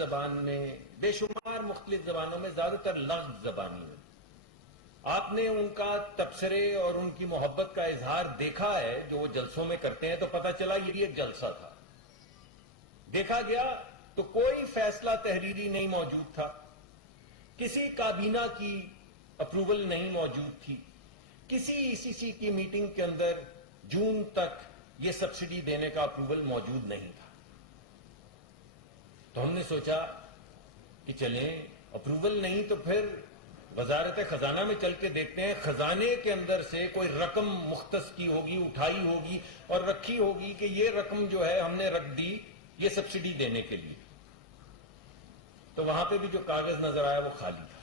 زبان میں بے شمار مختلف زبانوں میں زیادہ تر لفظ زبانی ہے. آپ نے ان کا تبصرے اور ان کی محبت کا اظہار دیکھا ہے جو وہ جلسوں میں کرتے ہیں, تو پتہ چلا یہ ایک جلسہ تھا. دیکھا گیا تو کوئی فیصلہ تحریری نہیں موجود تھا, کسی کابینہ کی اپروول نہیں موجود تھی, کسی ای سی سی کی میٹنگ کے اندر جون تک یہ سبسڈی دینے کا اپروول موجود نہیں تھا. تو ہم نے سوچا کہ چلیں اپروول نہیں تو پھر وزارت خزانہ میں چل کے دیکھتے ہیں, خزانے کے اندر سے کوئی رقم مختص کی ہوگی, اٹھائی ہوگی اور رکھی ہوگی کہ یہ رقم جو ہے ہم نے رکھ دی یہ سبسڈی دینے کے لیے. تو وہاں پہ بھی جو کاغذ نظر آیا وہ خالی تھا,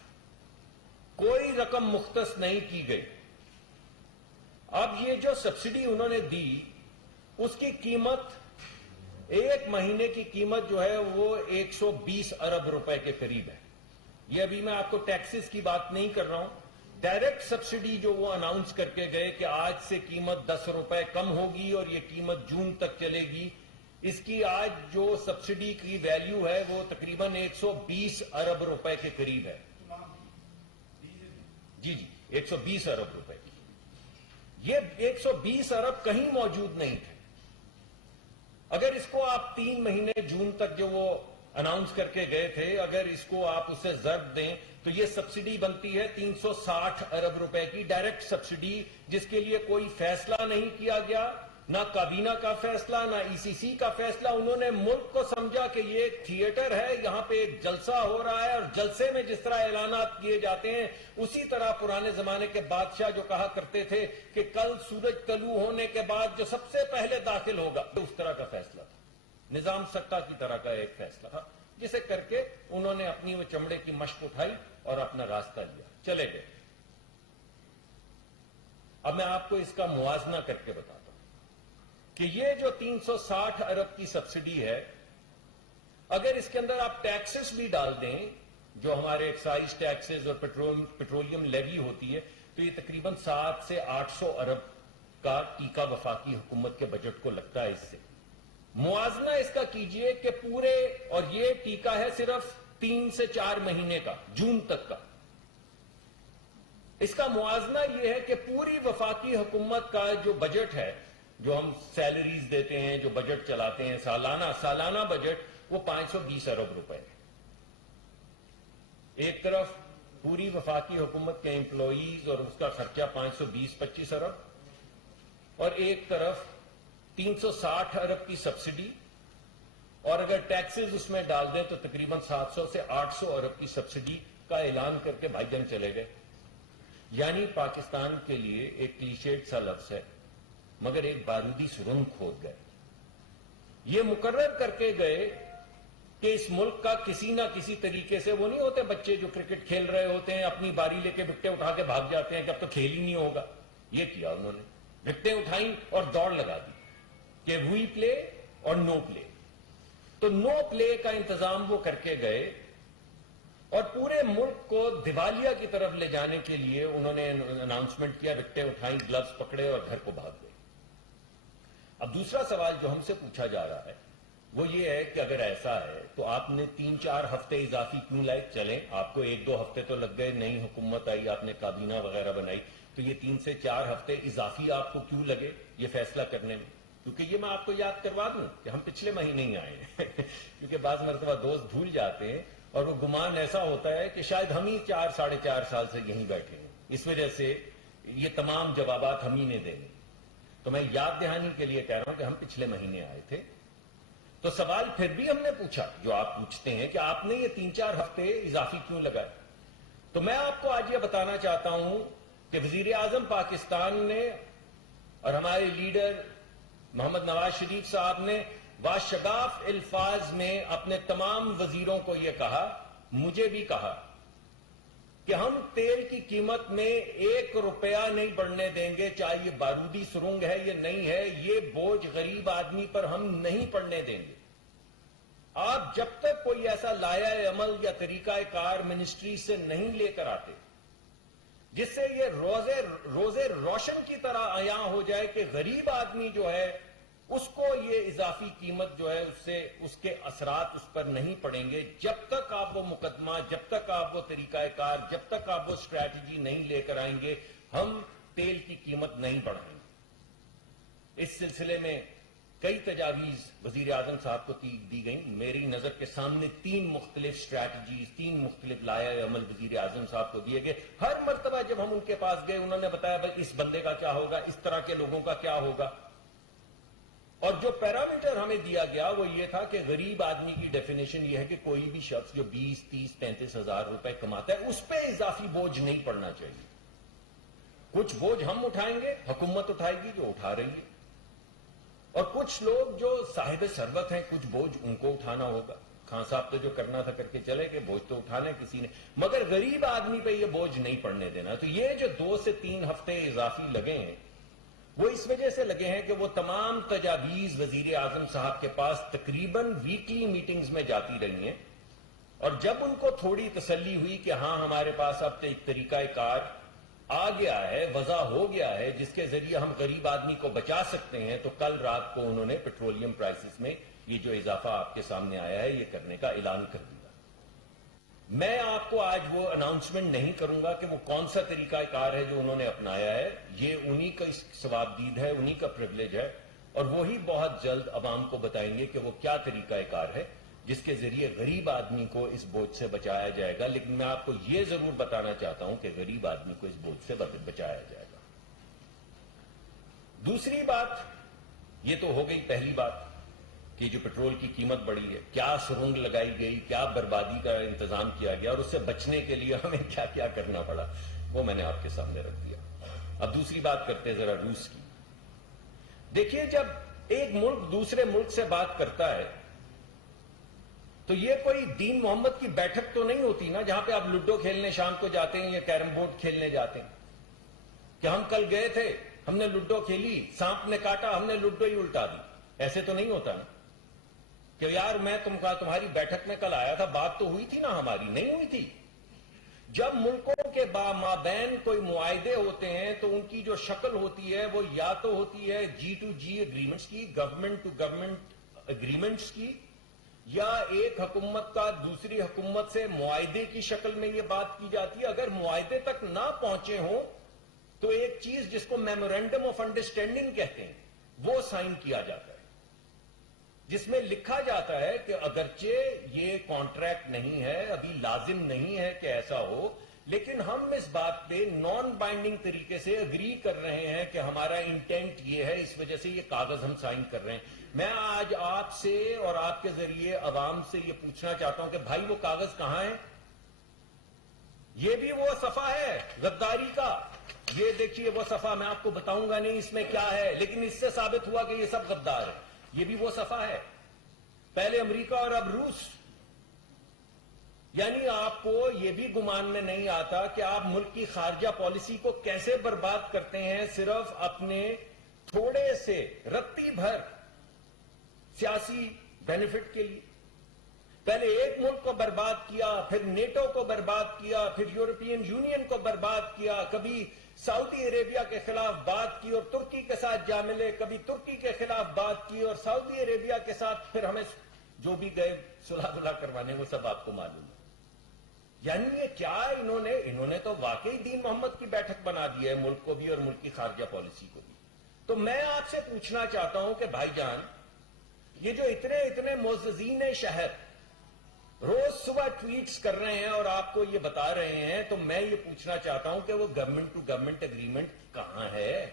کوئی رقم مختص نہیں کی گئی. اب یہ جو سبسڈی انہوں نے دی اس کی قیمت, ایک مہینے کی قیمت جو ہے وہ 120 ارب روپے کے قریب ہے. یہ ابھی میں آپ کو ٹیکسز کی بات نہیں کر رہا ہوں, ڈائریکٹ سبسڈی جو وہ اناؤنس کر کے گئے کہ آج سے قیمت 10 روپے کم ہوگی اور یہ قیمت جون تک چلے گی, اس کی آج جو سبسڈی کی ویلیو ہے وہ تقریباً 120 ارب روپے کے قریب ہے. جی 120 ارب روپے کی. یہ 120 ارب کہیں موجود نہیں تھے. اگر اس کو آپ 3 مہینے جون تک جو وہ اناؤنس کر کے گئے تھے, اگر اس کو آپ اسے ضرب دیں تو یہ سبسڈی بنتی ہے 360 ارب روپے کی ڈائریکٹ سبسڈی, جس کے لیے کوئی فیصلہ نہیں کیا گیا, نہ کابینہ کا فیصلہ نہ ای سی سی کا فیصلہ. انہوں نے ملک کو سمجھا کہ یہ ایک تھیٹر ہے, یہاں پہ ایک جلسہ ہو رہا ہے, اور جلسے میں جس طرح اعلانات کیے جاتے ہیں اسی طرح پرانے زمانے کے بادشاہ جو کہا کرتے تھے کہ کل سورج طلوع ہونے کے بعد جو سب سے پہلے داخل ہوگا, اس طرح کا فیصلہ تھا. نظام سکہ کی طرح کا ایک فیصلہ تھا, جسے کر کے انہوں نے اپنی وہ چمڑے کی مشق اٹھائی اور اپنا راستہ لیا, چلے گئے. اب میں آپ کو اس کا موازنہ کر کے بتاتا ہوں کہ یہ جو 360 ارب کی سبسڈی ہے, اگر اس کے اندر آپ ٹیکسز بھی ڈال دیں جو ہمارے ایکسائز ٹیکسز اور پیٹرولیم لیوی ہوتی ہے, تو یہ تقریباً 700 سے 800 ارب کا ٹیکہ وفاقی حکومت کے بجٹ کو لگتا ہے. اس سے موازنہ اس کا کیجئے کہ پورے, اور یہ ٹیکہ ہے صرف 3 سے 4 مہینے کا, جون تک کا. اس کا موازنہ یہ ہے کہ پوری وفاقی حکومت کا جو بجٹ ہے, جو ہم سیلریز دیتے ہیں, جو بجٹ چلاتے ہیں سالانہ بجٹ, وہ 520 ارب روپے ہے. ایک طرف پوری وفاقی حکومت کے امپلائیز اور اس کا خرچہ 520-25 ارب, اور ایک طرف 360 ارب کی سبسڈی, اور اگر ٹیکسز اس میں ڈال دیں تو تقریباً 700 سے 800 ارب کی سبسڈی کا اعلان کر کے بھائی جان چلے گئے. یعنی پاکستان کے لیے ایک کلیشیڈ سا لفظ ہے مگر ایک بارودی سرنگ کھود گئے. یہ مقرر کر کے گئے کہ اس ملک کا کسی نہ کسی طریقے سے, وہ نہیں ہوتے بچے جو کرکٹ کھیل رہے ہوتے ہیں اپنی باری لے کے وکٹیں اٹھا کے بھاگ جاتے ہیں کہ اب تو کھیل ہی نہیں ہوگا, یہ کیا انہوں نے, وکٹیں اٹھائیں اور دوڑ لگا دی کہ وی پلے اور نو پلے. تو نو پلے کا انتظام وہ کر کے گئے, اور پورے ملک کو دیوالیہ کی طرف لے جانے کے لیے انہوں نے اناؤنسمنٹ کیا, وکٹیں اٹھائیں, گلوز پکڑے اور گھر کو بھاگ گئے. اب دوسرا سوال جو ہم سے پوچھا جا رہا ہے وہ یہ ہے کہ اگر ایسا ہے تو آپ نے 3-4 ہفتے اضافی کیوں لائے؟ چلیں آپ کو 1-2 ہفتے تو لگ گئے, نئی حکومت آئی, آپ نے کابینہ وغیرہ بنائی, تو یہ 3 سے 4 ہفتے اضافی آپ کو کیوں لگے یہ فیصلہ کرنے میں؟ کیونکہ یہ میں آپ کو یاد کروا دوں کہ ہم پچھلے مہینے ہی آئے ہیں کیونکہ بعض مرتبہ دوست بھول جاتے ہیں اور وہ گمان ایسا ہوتا ہے کہ شاید ہم ہی 4-4.5 سال سے یہیں بیٹھے ہیں, اس وجہ سے یہ تمام جوابات ہم ہی نے دینے. تو میں یاد دہانی کے لیے کہہ رہا ہوں کہ ہم پچھلے مہینے آئے تھے. تو سوال پھر بھی ہم نے پوچھا جو آپ پوچھتے ہیں کہ آپ نے یہ 3-4 ہفتے اضافی کیوں لگائے. تو میں آپ کو آج یہ بتانا چاہتا ہوں کہ وزیر اعظم پاکستان نے اور ہمارے لیڈر محمد نواز شریف صاحب نے باشگاف الفاظ میں اپنے تمام وزیروں کو یہ کہا, مجھے بھی کہا, کہ ہم تیل کی قیمت میں 1 روپیہ نہیں بڑھنے دیں گے, چاہے یہ بارودی سرنگ ہے یہ نہیں ہے, یہ بوجھ غریب آدمی پر ہم نہیں پڑنے دیں گے. آپ جب تک کوئی ایسا لائحہ عمل یا طریقہ کار منسٹری سے نہیں لے کر آتے جس سے یہ روزے روشن کی طرح عیاں ہو جائے کہ غریب آدمی جو ہے اس کو یہ اضافی قیمت جو ہے اس کے اثرات اس پر نہیں پڑیں گے جب تک آپ وہ مقدمہ، جب تک آپ وہ طریقہ کار، جب تک آپ وہ اسٹریٹجی نہیں لے کر آئیں گے، ہم تیل کی قیمت نہیں بڑھائیں گے۔ اس سلسلے میں کئی تجاویز وزیر اعظم صاحب کو دی گئیں۔ میری نظر کے سامنے 3 مختلف اسٹریٹجیز، 3 مختلف لائحہ عمل وزیر اعظم صاحب کو دیے گئے۔ ہر مرتبہ جب ہم ان کے پاس گئے انہوں نے بتایا بھائی اس بندے کا کیا ہوگا، اس طرح کے لوگوں کا کیا ہوگا، اور جو پیرامیٹر ہمیں دیا گیا وہ یہ تھا کہ غریب آدمی کی ڈیفینیشن یہ ہے کہ کوئی بھی شخص جو 20, 30, 35 ہزار روپے کماتا ہے اس پہ اضافی بوجھ نہیں پڑنا چاہیے۔ کچھ بوجھ ہم اٹھائیں گے، حکومت اٹھائے گی جو اٹھا رہی ہے، اور کچھ لوگ جو صاحب ثروت ہیں کچھ بوجھ ان کو اٹھانا ہوگا۔ خان صاحب تو جو کرنا تھا کر کے چلے کہ بوجھ تو اٹھانا ہے کسی نے، مگر غریب آدمی پہ یہ بوجھ نہیں پڑنے دینا۔ تو یہ جو 2 سے 3 ہفتے اضافی لگے ہیں وہ اس وجہ سے لگے ہیں کہ وہ تمام تجاویز وزیر اعظم صاحب کے پاس تقریباً ویکلی میٹنگز میں جاتی رہی ہیں، اور جب ان کو تھوڑی تسلی ہوئی کہ ہاں ہمارے پاس اب ایک طریقہ کار آ گیا ہے، وضع ہو گیا ہے جس کے ذریعے ہم غریب آدمی کو بچا سکتے ہیں، تو کل رات کو انہوں نے پیٹرولیم پرائسز میں یہ جو اضافہ آپ کے سامنے آیا ہے یہ کرنے کا اعلان کر دیا۔ میں آپ کو آج وہ اناؤنسمنٹ نہیں کروں گا کہ وہ کون سا طریقہ کار ہے جو انہوں نے اپنایا ہے، یہ انہی کا ثوابدید ہے، انہی کا پریولیج ہے، اور وہی بہت جلد عوام کو بتائیں گے کہ وہ کیا طریقہ کار ہے جس کے ذریعے غریب آدمی کو اس بوجھ سے بچایا جائے گا۔ لیکن میں آپ کو یہ ضرور بتانا چاہتا ہوں کہ غریب آدمی کو اس بوجھ سے بچایا جائے گا۔ دوسری بات یہ تو ہو گئی پہلی بات کہ جو پیٹرول کی قیمت بڑھی ہے، کیا سرنگ لگائی گئی، کیا بربادی کا انتظام کیا گیا، اور اس سے بچنے کے لیے ہمیں کیا کیا کرنا پڑا، وہ میں نے آپ کے سامنے رکھ دیا۔ اب دوسری بات کرتے ہیں ذرا روس کی۔ دیکھیے جب ایک ملک دوسرے ملک سے بات کرتا ہے تو یہ کوئی دین محمد کی بیٹھک تو نہیں ہوتی نا جہاں پہ آپ لوڈو کھیلنے شام کو جاتے ہیں یا کیرم بورڈ کھیلنے جاتے ہیں کہ ہم کل گئے تھے، ہم نے لوڈو کھیلی، سانپ نے کاٹا، ہم نے لوڈو ہی الٹا دی۔ ایسے تو نہیں ہوتا نا کہ یار میں تمہاری بیٹھک میں کل آیا تھا، بات تو ہوئی تھی نا، ہماری نہیں ہوئی تھی۔ جب ملکوں کے مابین کوئی معاہدے ہوتے ہیں تو ان کی جو شکل ہوتی ہے وہ یا تو ہوتی ہے G2G اگریمنٹس کی، گورنمنٹ ٹو گورنمنٹ اگریمنٹس کی، یا ایک حکومت کا دوسری حکومت سے معاہدے کی شکل میں یہ بات کی جاتی ہے۔ اگر معاہدے تک نہ پہنچے ہوں تو ایک چیز جس کو میمورینڈم آف انڈرسٹینڈنگ کہتے ہیں وہ سائن کیا جاتا ہے، جس میں لکھا جاتا ہے کہ اگرچہ یہ کانٹریکٹ نہیں ہے، ابھی لازم نہیں ہے کہ ایسا ہو، لیکن ہم اس بات پہ نان بائنڈنگ طریقے سے اگری کر رہے ہیں کہ ہمارا انٹینٹ یہ ہے، اس وجہ سے یہ کاغذ ہم سائن کر رہے ہیں۔ میں آج آپ سے اور آپ کے ذریعے عوام سے یہ پوچھنا چاہتا ہوں کہ بھائی وہ کاغذ کہاں ہے؟ یہ بھی وہ صفحہ ہے غداری کا، یہ دیکھیے وہ صفحہ، میں آپ کو بتاؤں گا نہیں اس میں کیا ہے، لیکن اس سے ثابت ہوا کہ یہ سب غدار ہے۔ یہ بھی وہ صفحہ ہے، پہلے امریکہ اور اب روس۔ یعنی آپ کو یہ بھی گمان میں نہیں آتا کہ آپ ملک کی خارجہ پالیسی کو کیسے برباد کرتے ہیں صرف اپنے تھوڑے سے رتی بھر سیاسی بینیفٹ کے لیے۔ پہلے ایک ملک کو برباد کیا، پھر نیٹو کو برباد کیا، پھر یورپین یونین کو برباد کیا، کبھی سعودی عربیہ کے خلاف بات کی اور ترکی کے ساتھ جا ملے، کبھی ترکی کے خلاف بات کی اور سعودی عربیہ کے ساتھ پھر ہمیں جو بھی گئے صلح کروانے، وہ سب آپ کو معلوم ہے۔ یعنی یہ کیا انہوں نے تو واقعی دین محمد کی بیٹھک بنا دی ہے ملک کو بھی اور ملک کی خارجہ پالیسی کو بھی۔ تو میں آپ سے پوچھنا چاہتا ہوں کہ بھائی جان، یہ جو اتنے معززین شہر روز صبح ٹویٹس کر رہے ہیں اور آپ کو یہ بتا رہے ہیں، تو میں یہ پوچھنا چاہتا ہوں کہ وہ گورنمنٹ ٹو گورنمنٹ اگریمنٹ کہاں ہے؟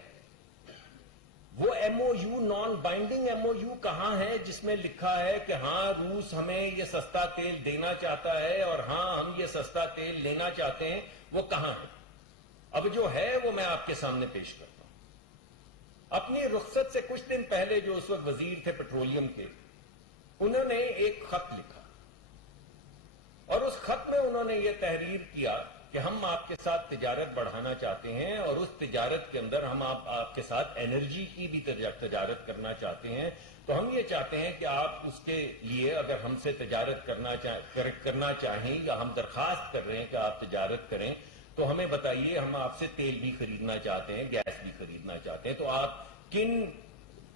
وہ M O U, non binding M O U کہاں ہے جس میں لکھا ہے کہ ہاں روس ہمیں یہ سستا تیل دینا چاہتا ہے اور ہاں ہم یہ سستا تیل لینا چاہتے ہیں؟ وہ کہاں ہے؟ اب جو ہے وہ میں آپ کے سامنے پیش کرتا ہوں۔ اپنی رخصت سے کچھ دن پہلے جو اس وقت وزیر تھے پیٹرولیم کے، انہوں نے ایک خط لکھا اور اس خط میں انہوں نے یہ تحریر کیا کہ ہم آپ کے ساتھ تجارت بڑھانا چاہتے ہیں اور اس تجارت کے اندر ہم آپ کے ساتھ انرجی کی بھی تجارت کرنا چاہتے ہیں۔ تو ہم یہ چاہتے ہیں کہ آپ اس کے لیے اگر ہم سے تجارت کرنا چاہیں یا ہم درخواست کر رہے ہیں کہ آپ تجارت کریں تو ہمیں بتائیے، ہم آپ سے تیل بھی خریدنا چاہتے ہیں، گیس بھی خریدنا چاہتے ہیں، تو آپ کن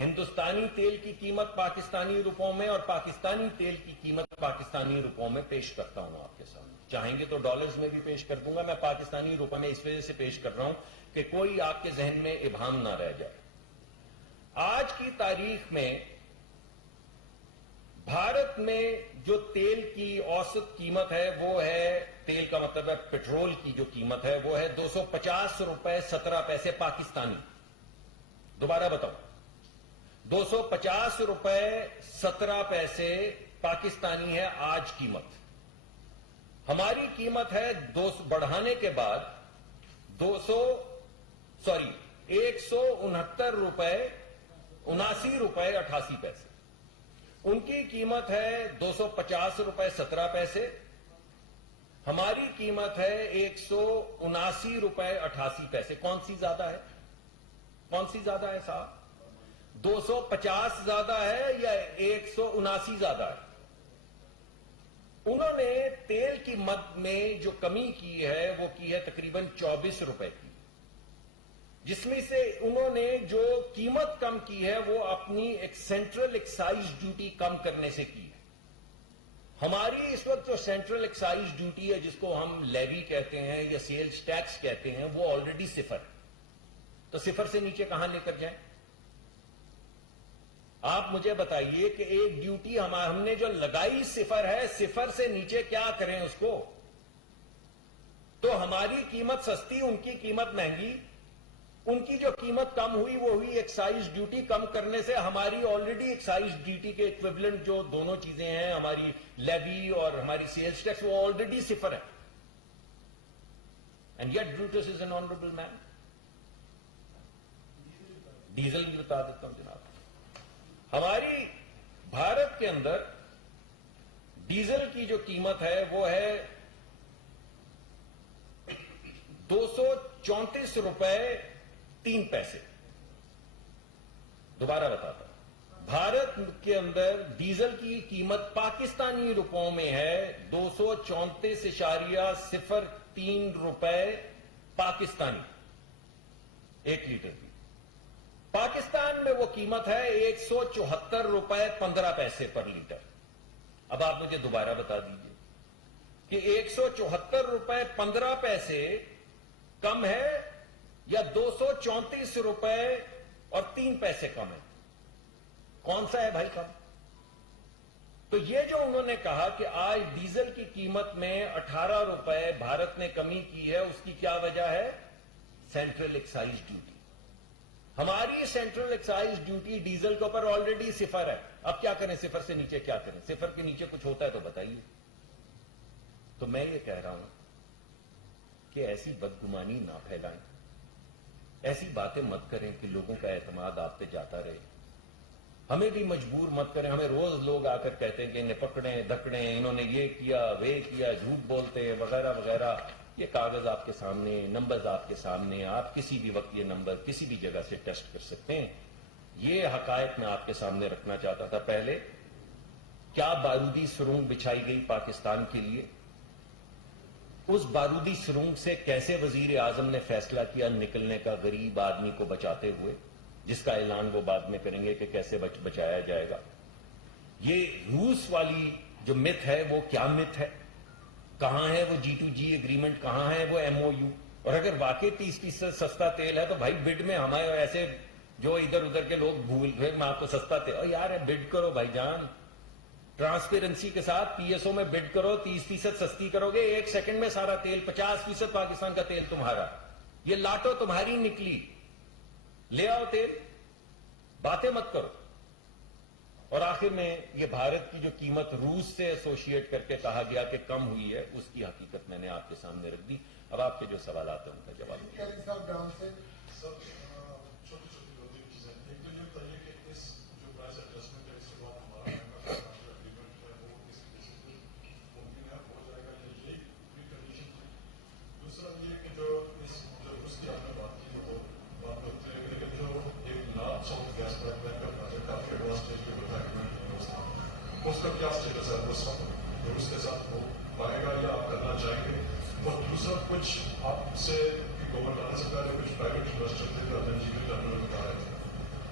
ہندوستانی تیل کی قیمت پاکستانی روپوں میں اور پاکستانی تیل کی قیمت پاکستانی روپوں میں پیش کرتا ہوں آپ کے سامنے. چاہیں گے تو ڈالرز میں بھی پیش کر دوں گا. میں پاکستانی روپوں میں اس وجہ سے پیش کر رہا ہوں کہ کوئی آپ کے ذہن میں ابہام نہ رہ جائے. آج کی تاریخ میں بھارت میں جو تیل کی اوسط قیمت ہے وہ ہے, تیل کا مطلب ہے پیٹرول کی جو قیمت ہے وہ ہے 250 روپے 17 پیسے پاکستانی. دوبارہ بتاؤں, 250 روپے 17 پیسے پاکستانی ہے آج قیمت. ہماری قیمت ہے بڑھانے کے بعد 169 روپے 79 روپے 88 پیسے. ان کی قیمت ہے 250 روپے 17 پیسے, ہماری قیمت ہے 179 روپے 88 پیسے. کون سی زیادہ ہے؟ کون سی زیادہ ہے صاحب؟ 250 زیادہ ہے یا 179 زیادہ ہے؟ انہوں نے تیل کی مد میں جو کمی کی ہے وہ کی ہے تقریباً 24 روپے کی, جس میں سے انہوں نے جو قیمت کم کی ہے وہ اپنی ایک سینٹرل ایکسائز ڈیوٹی کم کرنے سے کی ہے. ہماری اس وقت جو سینٹرل ایکسائز ڈیوٹی ہے جس کو ہم لیوی کہتے ہیں یا سیلز ٹیکس کہتے ہیں وہ آلریڈی صفر ہے. تو صفر سے نیچے کہاں لے کر جائیں؟ آپ مجھے بتائیے کہ ایک ڈیوٹی ہم نے جو لگائی صفر ہے, صفر سے نیچے کیا کریں اس کو؟ تو ہماری قیمت سستی, ان کی قیمت مہنگی. ان کی جو قیمت کم ہوئی وہ ہوئی ایکسائز ڈیوٹی کم کرنے سے. ہماری آلریڈی ایکسائز ڈیوٹی کے ایکویولنٹ جو دونوں چیزیں ہیں, ہماری لیوی اور ہماری سیلز ٹیکس, وہ آلریڈی صفر ہے. And yet Brutus is an honourable man. Diesel بھی بتا دیتا ہوں جناب. ہماری بھارت کے اندر ڈیزل کی جو قیمت ہے وہ ہے 234 روپے 3 پیسے. دوبارہ بتاتا ہوں, بھارت کے اندر ڈیزل کی قیمت پاکستانی روپوں میں ہے 234.03 روپے پاکستانی 1 لیٹر کی. پاکستان میں وہ قیمت ہے 174 روپے 15 پیسے پر لیٹر. اب آپ مجھے دوبارہ بتا دیجئے کہ 174 روپے 15 پیسے کم ہے یا 234 روپے اور 3 پیسے کم ہے؟ کون سا ہے بھائی کم؟ تو یہ جو انہوں نے کہا کہ آج ڈیزل کی قیمت میں 18 روپے بھارت نے کمی کی ہے, اس کی کیا وجہ ہے؟ Central excise duty. ہماری سینٹرل ایکسائز ڈیوٹی ڈیزل کے اوپر آلریڈی صفر ہے. اب کیا کریں؟ صفر سے نیچے کیا کریں؟ صفر کے نیچے کچھ ہوتا ہے تو بتائیے. تو میں یہ کہہ رہا ہوں کہ ایسی بدگمانی نہ پھیلائیں, ایسی باتیں مت کریں کہ لوگوں کا اعتماد آپ پہ جاتا رہے. ہمیں بھی مجبور مت کریں. ہمیں روز لوگ آ کر کہتے ہیں کہ انہیں پکڑیں دکڑیں, انہوں نے یہ کیا وہ کیا, جھوٹ بولتے ہیں وغیرہ وغیرہ. یہ کاغذ آپ کے سامنے, نمبرز آپ کے سامنے, آپ کسی بھی وقت یہ نمبر کسی بھی جگہ سے ٹیسٹ کر سکتے ہیں. یہ حقائق میں آپ کے سامنے رکھنا چاہتا تھا. پہلے کیا بارودی سرنگ بچھائی گئی پاکستان کے لیے, اس بارودی سرنگ سے کیسے وزیر اعظم نے فیصلہ کیا نکلنے کا غریب آدمی کو بچاتے ہوئے, جس کا اعلان وہ بعد میں کریں گے کہ کیسے بچایا جائے گا. یہ روس والی جو مت ہے وہ کیا مت ہے؟ کہاں ہے وہ G2G ایگریمنٹ, کہاں ہے وہ MOU؟ اور اگر واقعی 30% سستا تیل ہے تو بھائی بڈ میں ہمارے ایسے جو ادھر ادھر کے لوگ بھول گئے میں آپ کو سستا تیل, اور یار بڈ کرو بھائی جان, ٹرانسپیرنسی کے ساتھ PSO میں بڈ کرو, 30% سستی کرو گے, 1 سیکنڈ میں سارا تیل 50% پاکستان کا تیل تمہارا. یہ لاٹو تمہاری نکلی, لے آؤ تیل, باتیں مت کرو. اور آخر میں یہ بھارت کی جو قیمت روس سے ایسوشیٹ کر کے کہا گیا کہ کم ہوئی ہے, اس کی حقیقت میں نے آپ کے سامنے رکھ دی. اب آپ کے جو سوالات ہیں ان کا جواب دیں. اس کا کیا اسٹیٹس ہے اس کے ساتھ وہ پائے گا یا آپ کرنا چاہیں گے؟ اور دوسرا کچھ آپ سے گورنمنٹ آنا سکتا ہے, کچھ پرائیویٹ انویسٹر تھے, جی ٹرمینل بتا رہے تھے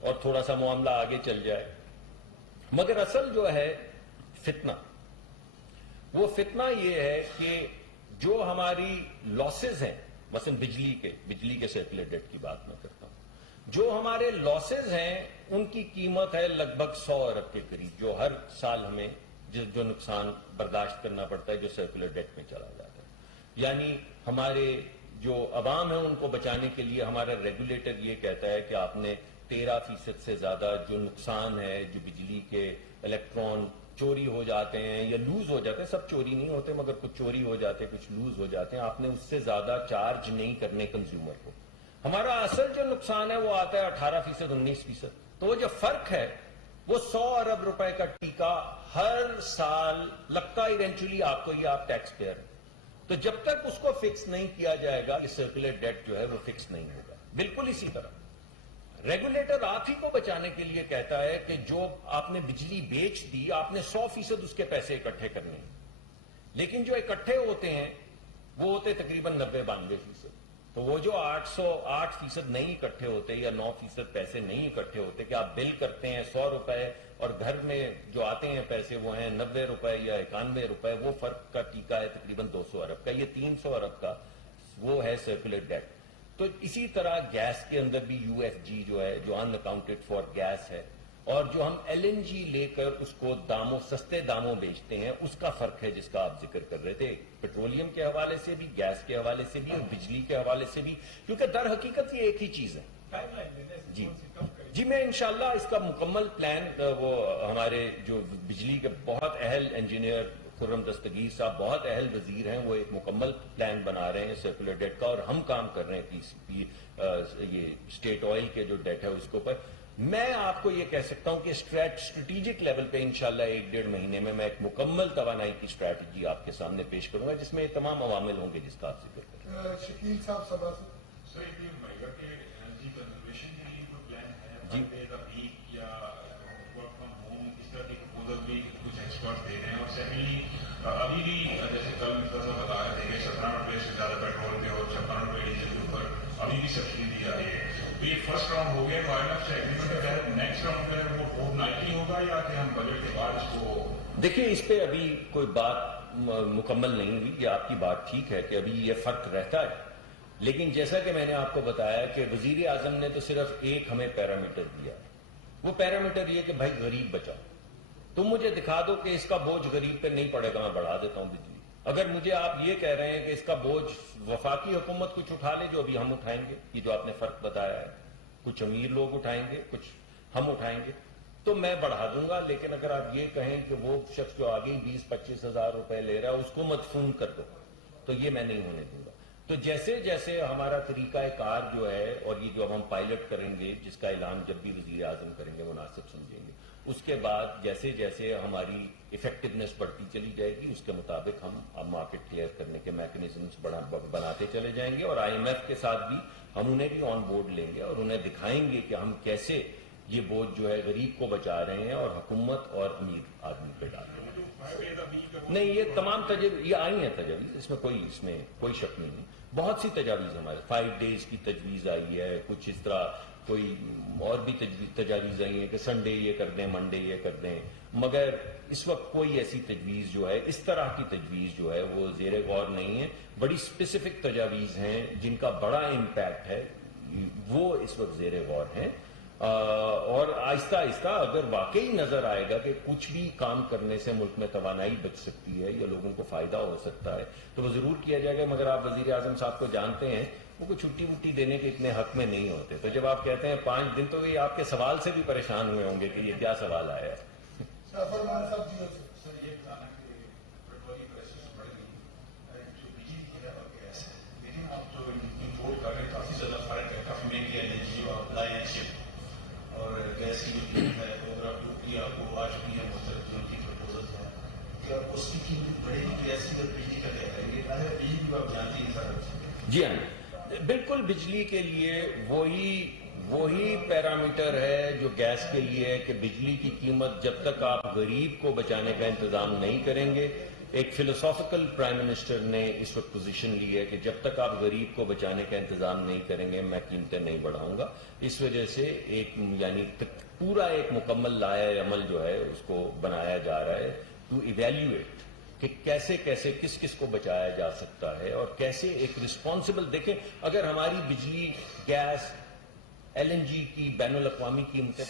اور تھوڑا سا معاملہ آگے چل جائے. مگر اصل جو ہے فتنہ، وہ فتنہ یہ ہے کہ جو ہماری لاسز ہیں، مثلا بجلی کے سیکولر ڈیٹ کی بات میں کرتا ہوں، جو ہمارے لاسز ہیں ان کی قیمت ہے لگ بھگ 100 ارب کے قریب، جو ہر سال ہمیں جو نقصان برداشت کرنا پڑتا ہے جو سرکولر ڈیٹ میں چلا جاتا ہے. یعنی ہمارے جو عوام ہیں ان کو بچانے کے لیے ہمارا ریگولیٹر یہ کہتا ہے کہ آپ نے 13% سے زیادہ جو نقصان ہے، جو بجلی کے الیکٹران چوری ہو جاتے ہیں یا لوز ہو جاتے ہیں، سب چوری نہیں ہوتے مگر کچھ چوری ہو جاتے ہیں، کچھ لوز ہو جاتے ہیں، آپ نے اس سے زیادہ چارج نہیں کرنے کنزیومر کو. ہمارا اصل جو نقصان ہے وہ آتا ہے 18%، 19%. تو وہ جو فرق ہے وہ 100 ارب روپے کا ٹیکہ ہر سال لگتا ہے. ایونچولی آپ کو یہ آپ ٹیکس پیئر ہیں، تو جب تک اس کو فکس نہیں کیا جائے گا یہ سرکولر ڈیٹ جو ہے وہ فکس نہیں ہوگا. بالکل اسی طرح ریگولیٹر آپ ہی کو بچانے کے لیے کہتا ہے کہ جو آپ نے بجلی بیچ دی آپ نے 100% اس کے پیسے اکٹھے کرنے ہیں، لیکن جو اکٹھے ہوتے ہیں وہ ہوتے تقریباً 90-92%. تو وہ جو 808% نہیں اکٹھے ہوتے یا 9% پیسے نہیں اکٹھے ہوتے کہ آپ بل کرتے ہیں 100 روپے اور گھر میں جو آتے ہیں پیسے وہ ہیں 90 روپے یا 91 روپے، وہ فرق کا ٹیکہ ہے تقریباً 200 ارب کا. یہ 300 ارب کا وہ ہے سرکولر ڈیٹ. تو اسی طرح گیس کے اندر بھی UFG جو ہے، جو ان اکاؤنٹڈ فار گیس ہے، اور جو ہم LNG لے کر اس کو سستے داموں بیچتے ہیں، اس کا فرق ہے جس کا آپ ذکر کر رہے تھے، پیٹرولیم کے حوالے سے بھی، گیس کے حوالے سے بھی اور بجلی کے حوالے سے بھی، کیونکہ در حقیقت یہ ایک ہی چیز ہے. جی میں انشاءاللہ اس کا مکمل پلان، وہ ہمارے جو بجلی کے بہت اہل انجینئر خرم دستگیر صاحب بہت اہل وزیر ہیں، وہ ایک مکمل پلان بنا رہے ہیں سرکولر ڈیٹ کا، اور ہم کام کر رہے ہیں یہ اسٹیٹ آئل کے جو ڈیٹ ہے اس کے اوپر. میں آپ کو یہ کہہ سکتا ہوں کہ اسٹریٹجک لیول پہ انشاءاللہ 1-1.5 مہینے میں ایک مکمل توانائی کی اسٹریٹجی آپ کے سامنے پیش کروں گا جس میں تمام عوامل ہوں گے جس کا آپ ذکر کریں. شکیل صاحب سبا سے سر یہ میگا کے انرجی کنزرویشن کے لیے کوئی پلان ہے؟ جی. ون ڈے دا ویک یا ورک فرام ہوم، اس طرح کے پروپوزل بھی کچھ ایکسپرٹ دے رہے ہیں. اور سیکنڈلی ابھی بھی جیسے کل مرزا صاحب بتا رہے تھے کہ 17 روپے سے زیادہ پیٹرول پہ اور 56 روپے ڈیزل کے اوپر ابھی بھی سبسڈی دی جا رہی ہے. تو یہ فرسٹ راؤنڈ ہو گیا، تو IMF سے ایگریمنٹ ہے، نیکسٹ راؤنڈ ہے وہ فورتنائٹلی ہوگا یا کہ ہم بجٹ کے بعد اس کو؟ دیکھیے اس پہ ابھی کوئی بات مکمل نہیں ہوئی. یہ آپ کی بات ٹھیک ہے کہ ابھی یہ فرق رہتا ہے، لیکن جیسا کہ میں نے آپ کو بتایا کہ وزیر اعظم نے تو صرف ایک ہمیں پیرامیٹر دیا. وہ پیرامیٹر یہ کہ بھائی غریب بچاؤ. تم مجھے دکھا دو کہ اس کا بوجھ غریب پہ نہیں پڑے گا، میں بڑھا دیتا ہوں بجلی. اگر مجھے آپ یہ کہہ رہے ہیں کہ اس کا بوجھ وفاقی حکومت کچھ اٹھا لے، جو ابھی ہم اٹھائیں گے، یہ جو آپ نے فرق بتایا ہے، کچھ امیر لوگ اٹھائیں گے کچھ ہم اٹھائیں گے، تو میں بڑھا دوں گا. لیکن اگر آپ یہ کہیں کہ وہ شخص جو آگے 20-25 ہزار روپے لے رہا ہے اس کو مدفون کر دو، تو یہ میں نہیں ہونے دوں گا. تو جیسے جیسے ہمارا طریقہ کار جو ہے، اور یہ جو اب ہم پائلٹ کریں گے جس کا اعلان جب بھی وزیر اعظم کریں گے مناسب سمجھیں گے، اس کے بعد جیسے جیسے ہماری افیکٹونیس بڑھتی چلی جائے گی اس کے مطابق ہم اب مارکیٹ کلیئر کرنے کے میکنزمز بناتے چلے جائیں گے. اور IMF کے ساتھ بھی ہم انہیں بھی آن بورڈ لیں گے اور انہیں دکھائیں گے کہ ہم کیسے یہ بوجھ جو ہے غریب کو بچا رہے ہیں اور حکومت اور امیر آدمی پہ ڈال رہے ہیں. نہیں، یہ تمام یہ آئی ہیں تجاویز، اس میں کوئی شک نہیں ہے. بہت سی تجاویز ہمارے 5 days کی تجویز آئی ہے، کچھ اس طرح کوئی اور بھی تجاویز آئی ہیں کہ سنڈے یہ کر دیں، منڈے یہ کر دیں. مگر اس وقت کوئی ایسی تجویز جو ہے، اس طرح کی تجویز جو ہے وہ زیر غور نہیں ہے. بڑی اسپیسیفک تجاویز ہیں جن کا بڑا امپیکٹ ہے، وہ اس وقت زیر غور ہیں. اور آہستہ آہستہ اگر واقعی نظر آئے گا کہ کچھ بھی کام کرنے سے ملک میں توانائی بچ سکتی ہے یا لوگوں کو فائدہ ہو سکتا ہے تو وہ ضرور کیا جائے گا. مگر آپ وزیر اعظم صاحب کو جانتے ہیں، وہ کوئی چھٹی وٹی دینے کے اتنے حق میں نہیں ہوتے. تو جب آپ کہتے ہیں 5 دن، تو یہ آپ کے سوال سے بھی پریشان ہوئے ہوں گے کہ یہ کیا سوال آیا ہے. فرمان صاحب جی سر یہ بتانا کہ پیٹرول کی پرائسز بڑھ گئی، جو بجلی ہے اور گیس ہے، لیکن آپ جو امپورٹ کر رہے ہیں کافی زیادہ فرق ہے. کافی مہنگی LNG جو آپ لائیں شپ، اور گیس کی جو قیمت ہے وہ اگر آپ ڈوبی آپ کو آج بھی ہے مختلف کی پرپوزل ہیں کہ آپ اس کی قیمت بڑھے گی. تو ایسی اگر بجلی کا کیا کریں گے؟ بجلی کو آپ جانتے ہیں سر. جی ہاں، بالکل بجلی کے لیے وہی پیرامیٹر ہے جو گیس کے لیے ہے کہ بجلی کی قیمت جب تک آپ غریب کو بچانے کا انتظام نہیں کریں گے ایک فلسافیکل پرائم منسٹر نے اس وقت پوزیشن لی ہے کہ جب تک آپ غریب کو بچانے کا انتظام نہیں کریں گے میں قیمتیں نہیں بڑھاؤں گا. اس وجہ سے ایک یعنی پورا ایک مکمل لائحہ عمل جو ہے اس کو بنایا جا رہا ہے ٹو ایویلیویٹ کہ کیسے کیسے کس کس کو بچایا جا سکتا ہے اور کیسے ایک رسپانسبل. دیکھیں اگر ہماری بجلی گیس LNG کی بین الاقوامی قیمتیں